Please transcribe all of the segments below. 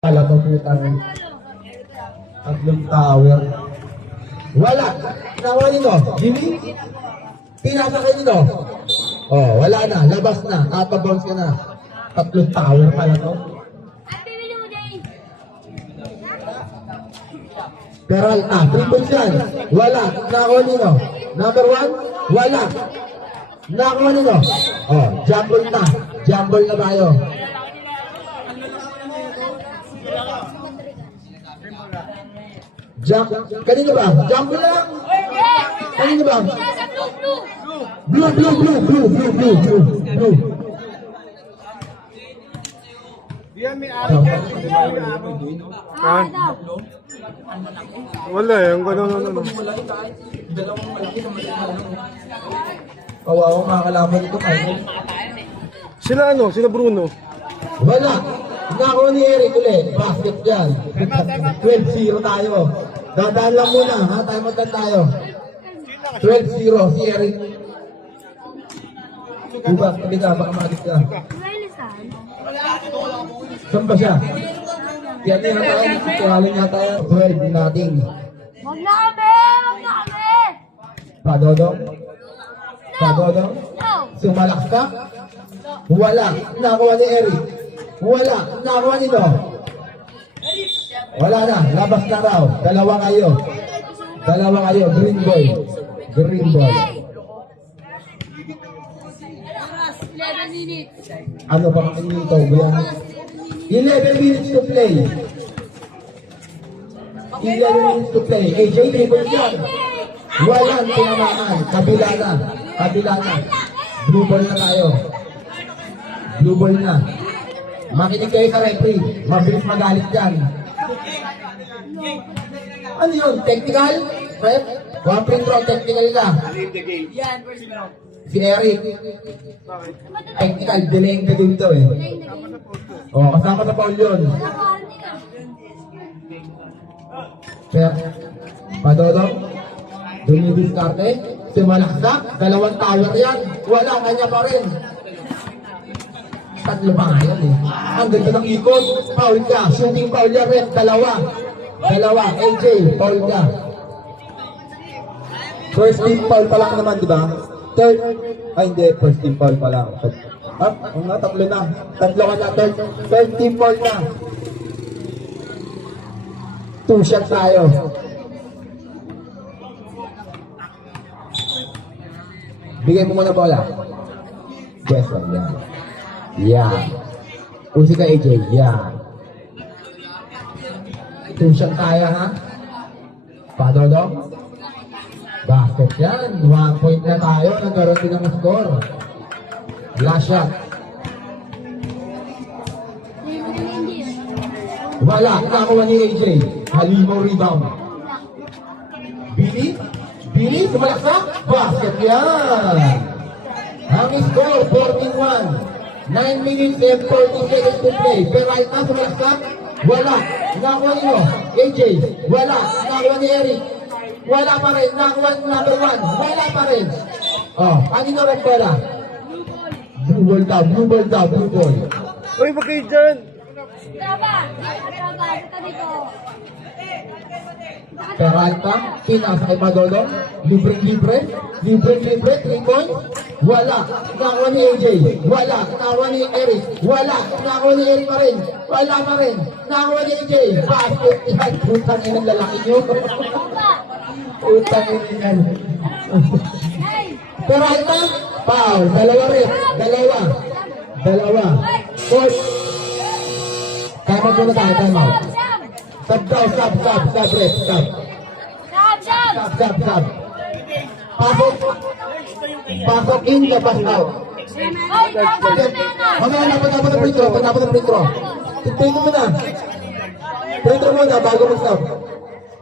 Wala pa putang tatlong tower. Wala. Nakuha nito. Jimmy? Pinasa kayo nito. Oh, wala na. Labas na. Out of bounds ka na. Tatlong tower pala to. Peralta. Triple yan. Wala. Nakuha nito. Number 1. Wala. Nakuha nito. Oh, jumble na. Jumble na tayo. Kanino ba? Jumbo lang! Kanino ba? Blue. Diyan may ari ka. Wala eh. Ang gano'n. Kawawa mga kalaban ito kayo. Sila Sila Bruno. Wala. Nako ni Eric ulit. Basket dyan. 12-0 tayo. Dadaan lang muna. Ha? Tayo magdan tayo. 12-0 si Eric. Diba? Tabi ka. Baka magit ka. Saan ba siya? Yan yung tayo. Tuhalin nga tayo. 12-0. Wag na kami! Padodong? Padodong? No! Sumalak ka? Wala. Nakuha ni Eric. Wala. Nakuha nito. Wala na. Labas na raw. Dalawa kayo. Green boy. 11 minutes. Ano pa kayo nito? 11 minutes to play. 11 minutes to play. AJ, triple yan. Walang tinamaan. Kabila na. Blue ball na tayo. Blue ball na. Makinig kayo sa referee. Mabilis magalit dyan. Ano yun? Technical? Ref? One print throw, technical na. Si Eric. Technical, delaying the game to eh. O, kasama sa foul yun. Pero, Padodong, dumidiskarte, simalaksak, dalawang tower yan. Wala, kanya pa rin. Tatlo pa nga yan eh. Ang ganda ng ikot, foul ka. Shooting foul yan rin, dalawa. AJ, foul ka. First team foul pa lang naman, di ba? Third, hindi, first team foul pa lang. Tatlo na. Tatlo ka na, third team foul na. 2 shots tayo. Bigay mo muna bola. Yes, yan. Yan. Usi ka AJ, yan. 2 shots tayo ha. Padodong. Basket yan. 1 point na tayo. Nagkaroon din ng score. Last shot. Wala. Nakakuha ni AJ. Halimo rebound. Billy, sumalaksak. Basket yan. Ang score, 14-1. 9 minutes and 40 seconds to play. Peralta, sumalaksak. Wala. Nakakuha niyo. AJ. Wala. Nakakuha ni Eric. Wala pa rin. Nakakuha ni number 1. Wala pa rin. Oh, ano na rin pala? Blue ball. Uy, wag kayo dyan. Peralta, pinasa kay Madodong, libre, 3 points, wala, nakuha ni AJ, wala, nakuha ni Eric, wala, nakuha ni Eric pa rin, wala pa rin, nakuha ni AJ, basket, yan, putang inang lalaki nyo, putang inang, Peralta, foul, dalawa, court, time out muna tayo, time out. Sub. Pasok in, labas out. Mamaya, dapat ng free throw. Tigpay mo na. Free throw muna, bago mag-stop.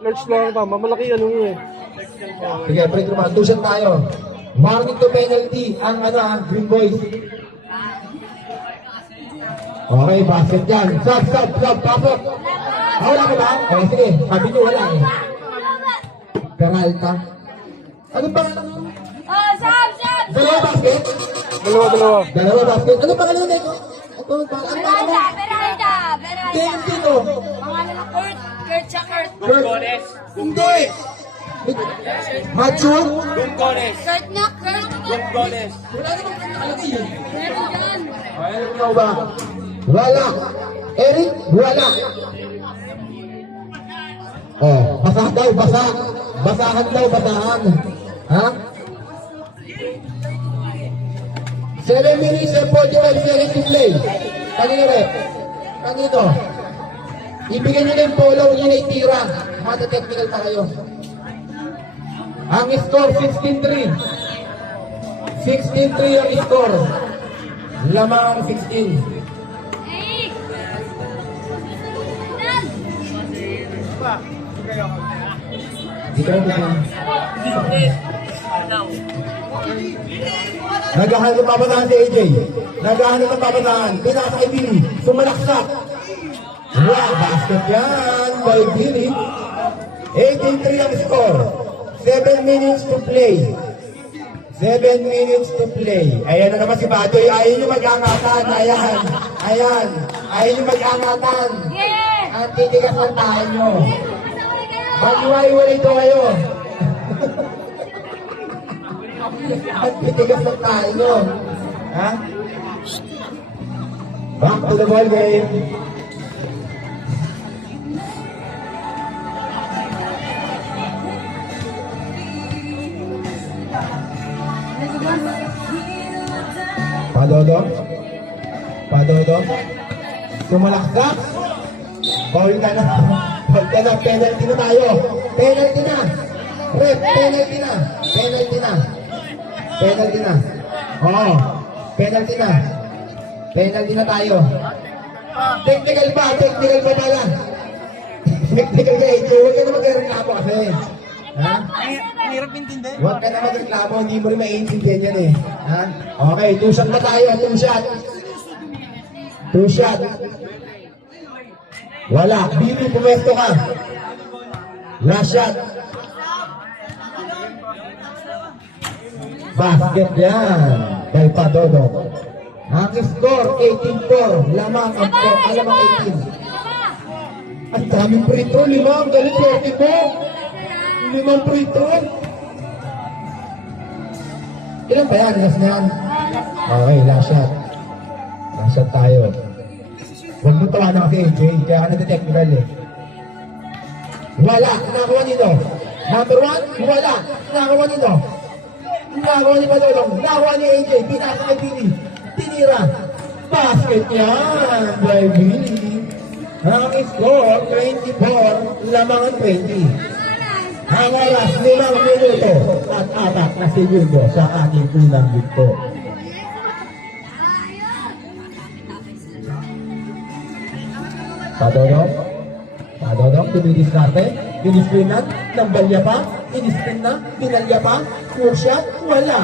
Large lang pa. Mamalaki eh. Sige, free throw muna. Tusan tayo. Warning to penalty, ang Green Boys. Okay, basket yan. Sub, pasok. Wala ko ba? Okay, sige. Sabi niyo wala eh. Peralta. Ano ba? Sam! Dalawa basket? Dalawa. Dalawa basket. Ano pa kanina ito? Ito, Peralta! Beraita. Team Tito. Pangalan na Kurt. Kurt siya, Kurt. Kurt. Hindi. Mature. Kurt nga, Kurt. Wala namang nakalagay yun. Meron dyan. Ayan mo ba? Wala. Eric, wala. Oh, basa daw, basa. Basahan daw, basahan. Ha? 7 minutes and 45 seconds to play. Kanino rin? Kanino? Ibigyan nyo na yung polo, yun ay tira. Mata-technical pa kayo. Ang score, 16-3. 16-3 ang score. Lamang 16. Hey! Dan! Dito na ba? Naghahanap ng papataan si AJ. Naghahanap ng papataan. Pinasa kay Billy. Sumalaksak. Wow, basket yan by Billy. 18-3 ang score. 7 minutes to play. 7 minutes to play. Ayan na naman si Badoy. Ayaw nyo mag-angatan. Ayan. Ayan. Ayaw nyo mag-angatan. Yeah! Ang titigas ng tayo nyo. Maghiwalay-walay ito kayo. Ang titigas ng tayo nyo. Ha? Back to the ball game. Padodo. Padodo. Sumalaksak. Foul ka na. Foul ka na. Penalty na tayo. Penalty na. Ref, penalty na. Penalty na. Penalty na. Oo. Penalty na. Penalty na tayo. Technical ba? Technical ba pala? Technical ka eh. Huwag ka na magreklamo kasi. Ha? Hirap intindihin. Huwag ka na magreklamo. Hindi mo rin maiintindihan yan eh. Ha? Okay, 2 shot na tayo. 2 shot. 2 shot. Wala. Billy, pumesto ka. Last shot. Basket yan. Kay Padodo. Ang score, 18-4. Lamang ang alamang 18. Ang daming free throw. 5. Ang galing 40 mo. 5 free throw. Ilan pa yan? Last na yan. Okay, last shot. Last shot tayo. Huwag mo tawa na kasi, AJ. Kaya ka nag-technical eh. Wala. Nakakuha nito. Number 1, wala. Nakakuha nito. Nakakuha ni Padolong. Nakakuha ni AJ. Pinasa kay Billy. Tinira. Basket yan. By Billy. Ang score, 24. Lamang ang 20. Ang oras, 5 minuto at 4 na segundo sa ating unang dito. Padodong, Padodong, tumidiskarte, dinispinan, ng balya pa, dinispin na, dinalya pa, score shot, wala.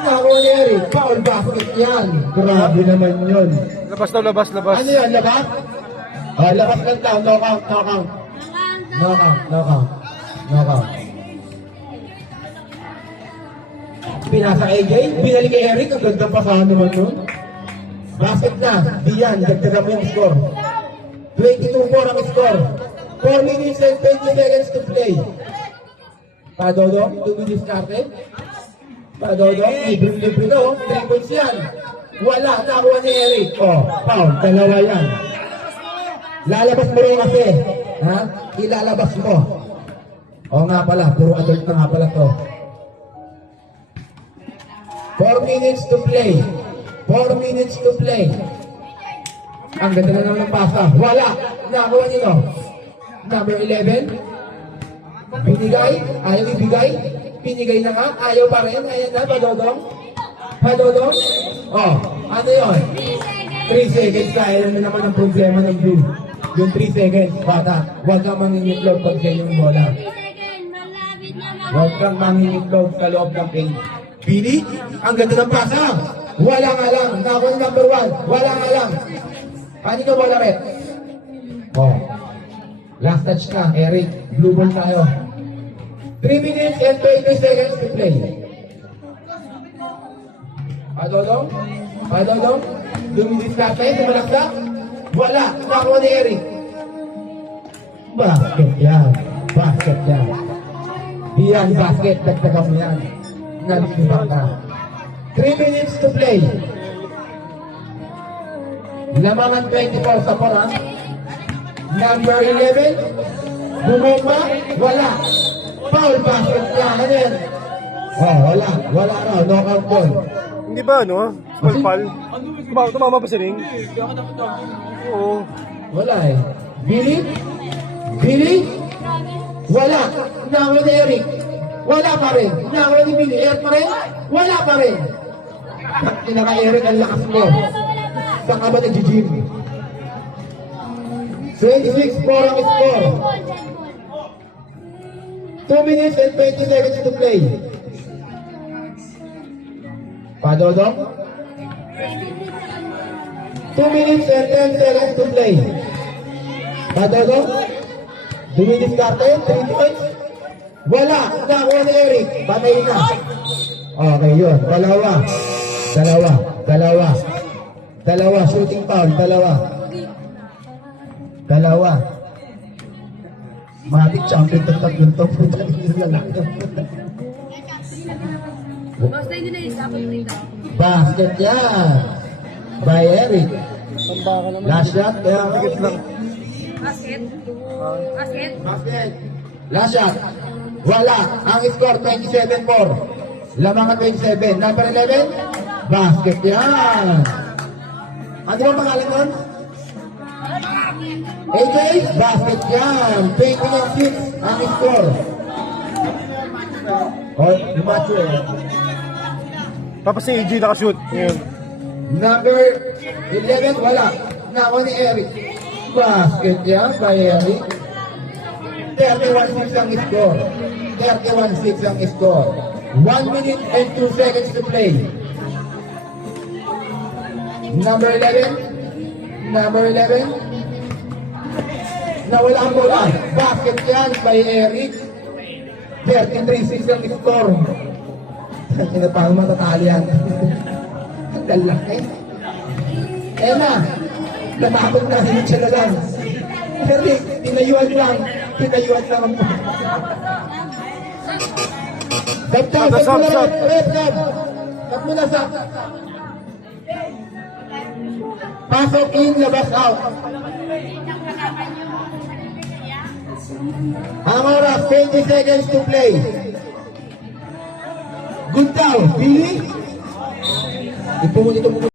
Nako ni Eric, foul basket yan. Grabe naman yun. Labas daw, labas, labas. Ano yan, labas? Labas lang daw, knockout, knockout. Knockout, knockout. Knockout. Pinasa AJ, binalik kay Eric, ang ganda pa sa naman nun. Basket na, diyan, dagdagan mo yung score. 22-4 ang score. 4 minutes and 20 seconds to play. Padodong, tumidiskarte. Padodong, libre-libre na, 3 points yan. Wala, nakuha ni Eric. Oh, foul, dalawa yan. Lalabas mo rin kasi. Ha? Ilalabas mo. Oo nga pala, puro adult na nga pala to. 4 minutes to play. 4 minutes to play. Ang ganda na naman ng pasa. Wala. Nakuha nito. Number 11. Binigay. Ayaw ibigay. Binigay na nga. Ayaw pa rin. Ayan na. Padodong. Padodong. Oh. Ano yun? 3 seconds. Kaya na naman ang problema ng blue. Yung 3 seconds. Bata. Huwag kang mangingitlog pag ganyan yung bola. Huwag kang mangingitlog sa loob ng paint. Billy. Ang ganda ng pasa. Wala nga lang. Nakuha number 1. Wala nga lang. Paano ka bola, Red? Oh. Last touch na, Eric. Blue ball tayo. 3 minutes and 20 seconds to play. Padodong? Padodong? Dumidiskarte, tumalaksak? Wala. Nakuha ni Eric. Basket yan. Basket yan. Yan, basket. Dagdagan mo yan. Nalisipan ka. 3 minutes to play. Lamangan 24 sa porang. Number 11. Bumomba. Wala. Foul basket yan. Ano yan? Oh, wala. Wala raw. Knockout ball. Hindi ba ano? Palpal? Tumama pa si Ring? Oo. Wala eh. Billy? Billy? Wala. Nakuha ni Eric. Wala pa rin. Nakuha ni Billy. Eric pa rin? Wala pa rin. Tinaka-Eric ang lakas mo. Saan ka ba nag-gym? 26-4 ang score. 2 minutes and 20 seconds to play. Padodong? 2 minutes and 10 seconds to play. Padodong? 2 minutes started? 3 points? Wala. Nakuha ni Eric. Patay na. Okay, yun. Dalawa. Shooting foul. Dalawa. Matik champion ng tatlong to. Basta hindi na isapat rito. Basket yan. By Eric. Tanda ka naman. Last shot. Kaya Higit lang. Basket. Basket. Basket. Last shot. Wala. Ang score 27-4. Lamangan 27. Number 11. Basket yan. Ano ba pangalan nun? AJ. Basket yan. 20-6 ang score. Oh, lumacho eh. Tapos si AJ nakashoot. Ngayon. Number 11, wala. Nakuha ni Eric. Basket yan by Eric. 31-6 ang score. 31-6 ang score. 1 minute and 2 seconds to play. Number 11. Nawala ang bola. Basket yan by Eric. 33-6 ang score. Kinapang matatali yan. Ang lalaki. Emma, natakot na, hinit siya na lang. Pero tinayuan lang ang po. Dagdag mo na lang, Dagdag mo na sa. Pasok in, labas out. Ang oras, 20 seconds to play. Good down, Billy. Ito mo